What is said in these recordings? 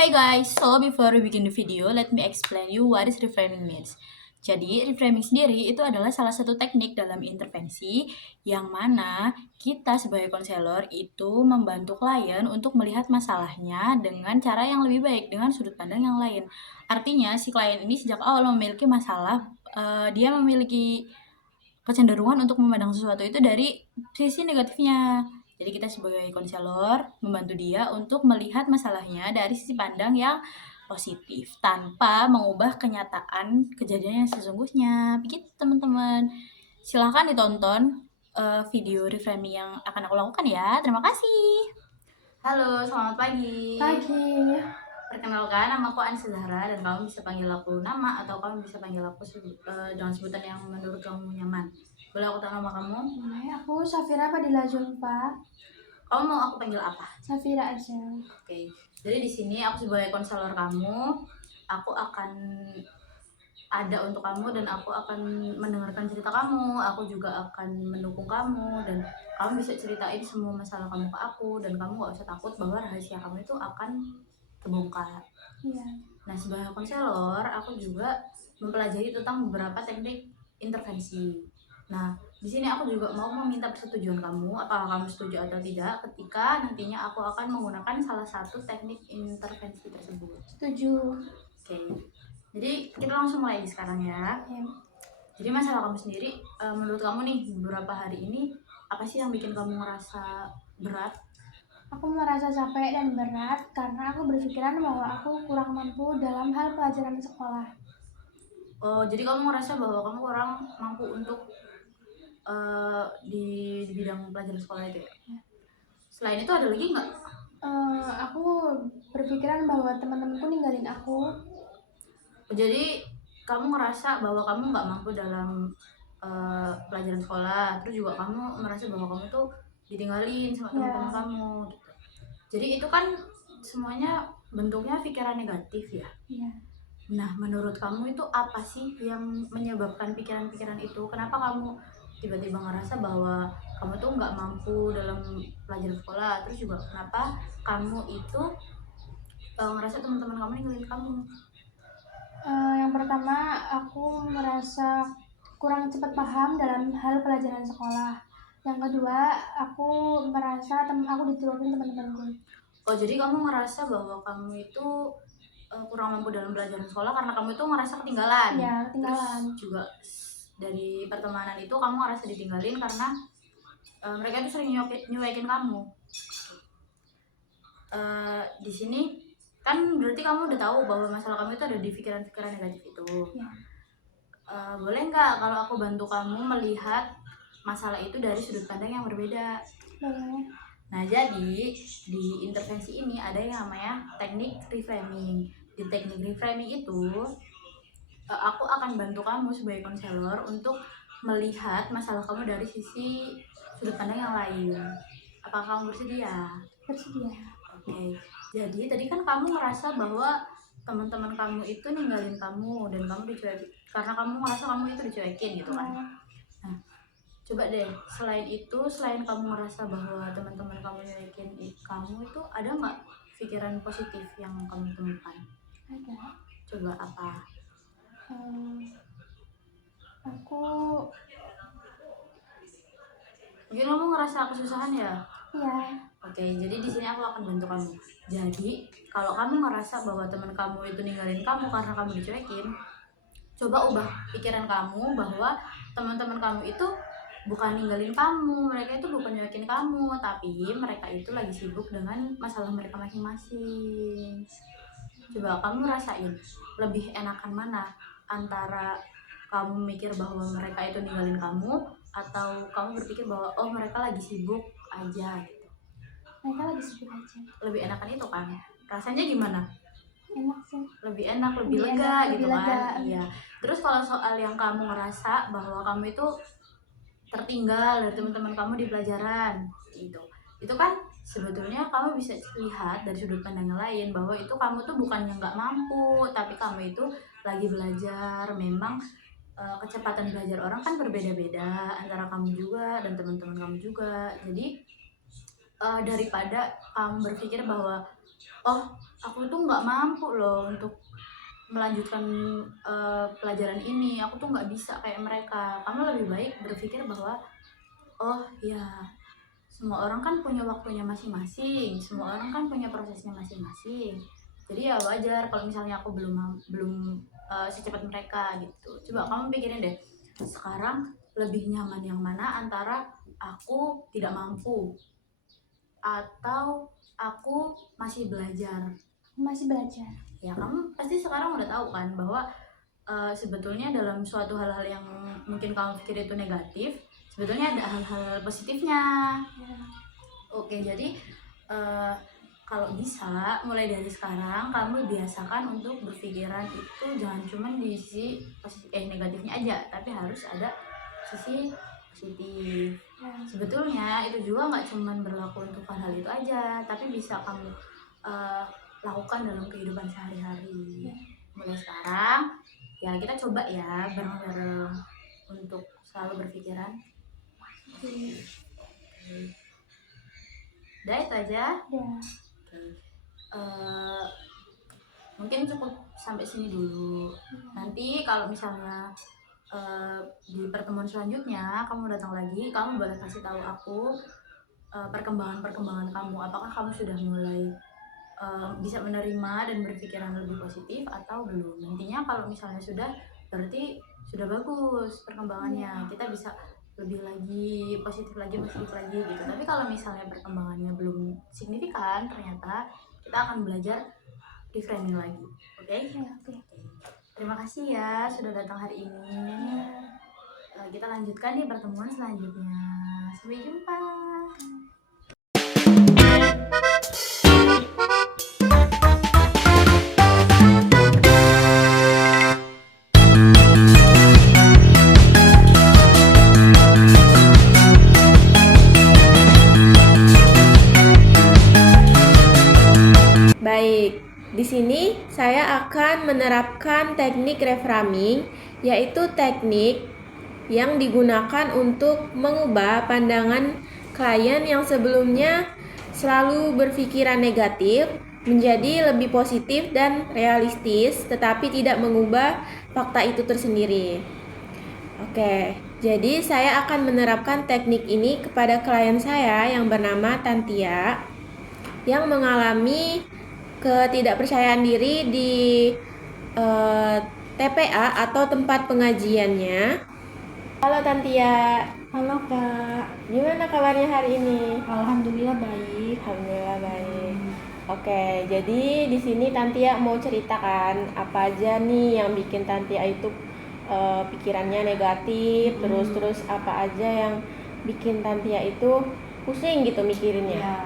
Hey guys, so before we begin the video, let me explain you what is reframing means. Jadi, reframing sendiri itu adalah salah satu teknik dalam intervensi yang mana kita sebagai konselor itu membantu klien untuk melihat masalahnya dengan cara yang lebih baik, dengan sudut pandang yang lain. Artinya, si klien ini sejak awal memiliki masalah, dia memiliki kecenderungan untuk memandang sesuatu itu dari sisi negatifnya. Jadi kita sebagai konselor membantu dia untuk melihat masalahnya dari sisi pandang yang positif tanpa mengubah kenyataan kejadian yang sesungguhnya. Begitu teman-teman. Silahkan ditonton video reframing yang akan aku lakukan ya. Terima kasih. Halo, selamat pagi. Pagi. Perkenalkan, nama aku Anissa Zahra dan kamu bisa panggil aku nama atau kamu bisa panggil aku dengan sebutan yang menurut kamu nyaman. Boleh aku tahu nama kamu? Aku Safira Fadila Zulfa. Kamu mau aku panggil apa? Safira aja. Oke. Jadi di sini aku sebagai konselor kamu, aku akan ada untuk kamu dan aku akan mendengarkan cerita kamu. Aku juga akan mendukung kamu dan kamu bisa ceritain semua masalah kamu ke aku dan kamu gak usah takut bahwa rahasia kamu itu akan terbongkar. Iya. Nah, sebagai konselor, aku juga mempelajari tentang beberapa teknik intervensi. Nah, di sini aku juga mau meminta persetujuan kamu, apakah kamu setuju atau tidak ketika nantinya aku akan menggunakan salah satu teknik intervensi tersebut. Setuju. Oke. Jadi, kita langsung mulai sekarang ya. Ya. Jadi, masalah kamu sendiri, menurut kamu nih, beberapa hari ini, apa sih yang bikin kamu ngerasa berat? Aku merasa capek dan berat karena aku berpikiran bahwa aku kurang mampu dalam hal pelajaran sekolah. Oh, jadi kamu ngerasa bahwa kamu kurang mampu untuk di bidang pelajaran sekolah itu ya? Selain itu ada lagi nggak? Aku berpikiran bahwa teman-temanku ninggalin aku. Jadi kamu ngerasa bahwa kamu nggak mampu dalam pelajaran sekolah, terus juga kamu merasa bahwa kamu tuh ditinggalin sama teman-teman kamu gitu. Jadi itu kan semuanya bentuknya pikiran negatif ya. Iya. Nah, menurut kamu itu apa sih yang menyebabkan pikiran-pikiran itu? Kenapa kamu tiba-tiba ngerasa bahwa kamu tuh nggak mampu dalam pelajaran sekolah? Terus juga kenapa kamu itu ngerasa teman-teman kamu ninggalin kamu? Yang pertama, aku merasa kurang cepat paham dalam hal pelajaran sekolah. Yang kedua, aku merasa aku diturutin teman-temanku. Oh, jadi kamu ngerasa bahwa kamu itu kurang mampu dalam pelajaran sekolah karena kamu itu ngerasa ketinggalan. Iya, ketinggalan. Terus juga dari pertemanan itu kamu ngerasa ditinggalin karena mereka itu sering nyuekin kamu. Di sini kan berarti kamu udah tahu bahwa masalah kamu itu ada di pikiran-pikiran negatif itu. Ya. Boleh nggak kalau aku bantu kamu melihat masalah itu dari sudut pandang yang berbeda? Boleh. Nah, jadi di intervensi ini ada yang namanya teknik reframing. Di teknik reframing itu aku akan bantu kamu sebagai konselor untuk melihat masalah kamu dari sisi sudut pandang yang lain. Apakah kamu bersedia? Bersedia. Oke. Jadi tadi kan kamu merasa bahwa teman-teman kamu itu ninggalin kamu dan kamu dicuekin karena kamu merasa kamu itu dicuekin gitu kan. Nah, coba deh selain kamu merasa bahwa teman-teman kamu nyuekin kamu itu ada nggak pikiran positif yang kamu temukan? Ada. Coba apa? Aku Mungkin kamu ngerasa kesusahan ya? Iya. Oke, jadi di sini aku akan bantu kamu. Jadi, kalau kamu ngerasa bahwa teman kamu itu ninggalin kamu karena kamu dicuekin, coba ubah pikiran kamu bahwa teman-teman kamu itu bukan ninggalin kamu, mereka itu bukan nyuekin kamu, tapi mereka itu lagi sibuk dengan masalah mereka masing-masing. Coba kamu rasain, lebih enakan mana antara kamu mikir bahwa mereka itu ninggalin kamu atau kamu berpikir bahwa oh mereka lagi sibuk aja gitu. Mereka lagi sibuk aja. Lebih enakan itu kan? Rasanya gimana? Enak sih. Lebih enak, lebih lega gitu kan? Iya. Terus kalau soal yang kamu ngerasa bahwa kamu itu tertinggal dari teman-teman kamu di pelajaran itu kan sebetulnya kamu bisa lihat dari sudut pandang yang lain bahwa itu kamu tuh bukannya nggak mampu, tapi kamu itu lagi belajar. Memang kecepatan belajar orang kan berbeda-beda antara kamu juga dan teman-teman kamu juga. Jadi daripada kamu berpikir bahwa oh aku tuh nggak mampu loh untuk melanjutkan pelajaran ini, aku tuh nggak bisa kayak mereka. Kamu lebih baik berpikir bahwa oh ya, semua orang kan punya waktunya masing-masing, semua orang kan punya prosesnya masing-masing. Jadi ya wajar kalau misalnya aku belum secepat mereka gitu. Coba kamu pikirin deh, sekarang lebih nyaman yang mana antara aku tidak mampu atau aku masih belajar? Masih belajar. Ya kamu pasti sekarang udah tahu kan bahwa sebetulnya dalam suatu hal-hal yang mungkin kamu pikir itu negatif, sebetulnya ada hal-hal positifnya. Ya. Oke, jadi kalau bisa mulai dari sekarang kamu biasakan untuk berpikiran itu jangan cuma di sisi negatifnya aja, tapi harus ada sisi positif. Ya. Sebetulnya itu juga nggak cuma berlaku untuk hal-hal itu aja, tapi bisa kamu lakukan dalam kehidupan sehari-hari. Ya. Mulai sekarang ya kita coba ya bareng-bareng untuk selalu berpikiran. Oke. Udah itu aja. Ya. Mungkin cukup sampai sini dulu. Nanti kalau misalnya di pertemuan selanjutnya kamu datang lagi, kamu boleh kasih tahu aku perkembangan kamu. Apakah kamu sudah mulai bisa menerima dan berpikiran lebih positif atau belum? Nantinya kalau misalnya sudah, berarti sudah bagus perkembangannya. Kita bisa lebih lagi positif lagi gitu. Tapi kalau misalnya perkembangannya belum signifikan, ternyata kita akan belajar reframing lagi. Oke? Ya, oke. Terima kasih ya sudah datang hari ini. Kita lanjutkan di pertemuan selanjutnya. Sampai jumpa. Baik, di sini saya akan menerapkan teknik reframing, yaitu teknik yang digunakan untuk mengubah pandangan klien yang sebelumnya selalu berpikiran negatif menjadi lebih positif dan realistis, tetapi tidak mengubah fakta itu tersendiri. Oke, jadi saya akan menerapkan teknik ini kepada klien saya yang bernama Tantia, yang mengalami ketidakpercayaan diri di TPA atau tempat pengajiannya. Halo Tantia. Halo Kak. Gimana kabarnya hari ini? Alhamdulillah baik. Alhamdulillah baik. Oke, jadi di sini Tantia mau ceritakan apa aja nih yang bikin Tantia itu pikirannya negatif, terus apa aja yang bikin Tantia itu pusing gitu mikirinnya. Ya.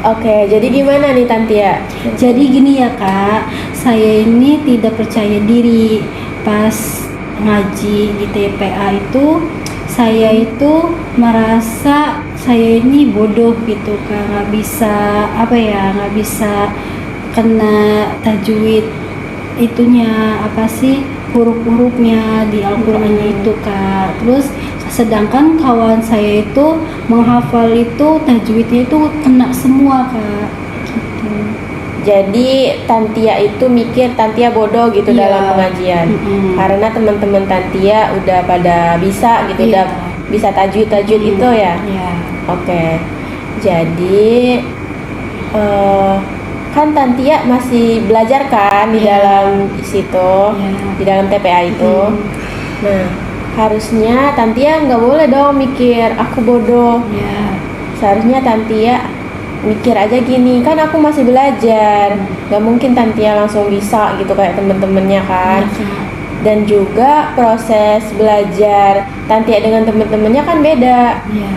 Oke, jadi gimana nih Tantia? Jadi gini ya Kak, saya ini tidak percaya diri pas ngaji di TPA itu. Saya itu merasa saya ini bodoh gitu Kak, nggak bisa kena tajwid itunya, apa sih, huruf-hurufnya di Al-Qur'annya itu Kak. Terus sedangkan kawan saya itu menghafal itu tajwidnya itu kena semua Kak gitu. Jadi Tantia itu mikir Tantia bodoh gitu Iya. dalam pengajian. Karena teman-teman Tantia udah pada bisa gitu, Iya. udah bisa tajwid itu ya. Iya. Oke. Jadi kan Tantia masih belajar kan di Iya. dalam situ, Iya. di dalam TPA itu. Nah, harusnya Tantia nggak boleh dong mikir aku bodoh. Iya. Seharusnya Tantia mikir aja gini, kan aku masih belajar, nggak mungkin Tantia langsung bisa gitu kayak temen-temennya kan. Iya, Kak. Dan juga proses belajar Tantia dengan temen-temennya kan beda. Iya.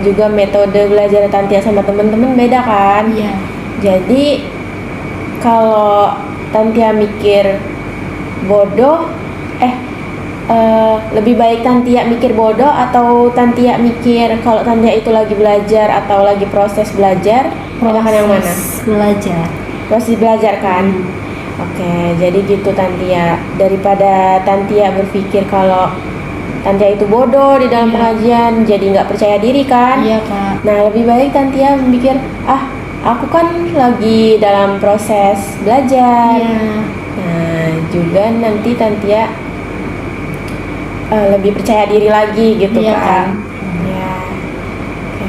Juga metode belajar Tantia sama temen-temen beda kan. Iya. Jadi kalau Tantia mikir bodoh, lebih baik Tantia mikir bodoh atau Tantia mikir kalau Tantia itu lagi belajar atau lagi proses belajar? Pilihan yang mana? Belajar. Proses belajar kan? Oke, jadi gitu Tantia. Daripada Tantia berpikir kalau Tantia itu bodoh di dalam Iya. pengajian, jadi nggak percaya diri kan? Iya Kak. Nah, lebih baik Tantia mikir, aku kan lagi dalam proses belajar. Iya. Nah, juga nanti Tantia lebih percaya diri lagi gitu Iya, kan. Kak. Ya. Oke.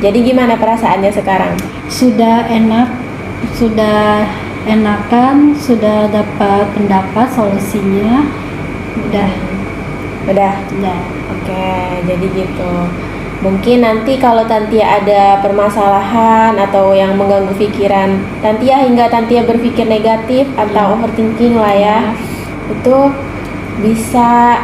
Jadi gimana perasaannya sekarang? Sudah enakan, sudah dapat pendapat solusinya. Udah. Udah. Oke, jadi gitu. Mungkin nanti kalau Tantia ada permasalahan atau yang mengganggu pikiran Tantia hingga Tantia berpikir negatif atau overthinking lah ya, itu bisa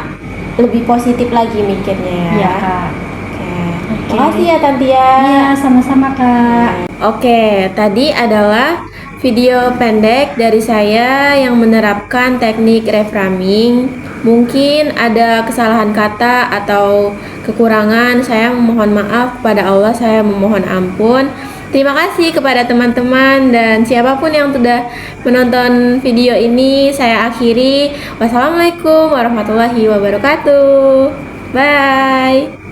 lebih positif lagi mikirnya ya. Iya, Kak. Oke. Oke. Makasih ya Tantia. Iya, sama-sama, Kak. Oke, tadi adalah video pendek dari saya yang menerapkan teknik reframing. Mungkin ada kesalahan kata atau kekurangan, saya memohon maaf kepada Allah, saya memohon ampun. Terima kasih kepada teman-teman dan siapapun yang sudah menonton video ini. Saya akhiri. Wassalamualaikum warahmatullahi wabarakatuh. Bye.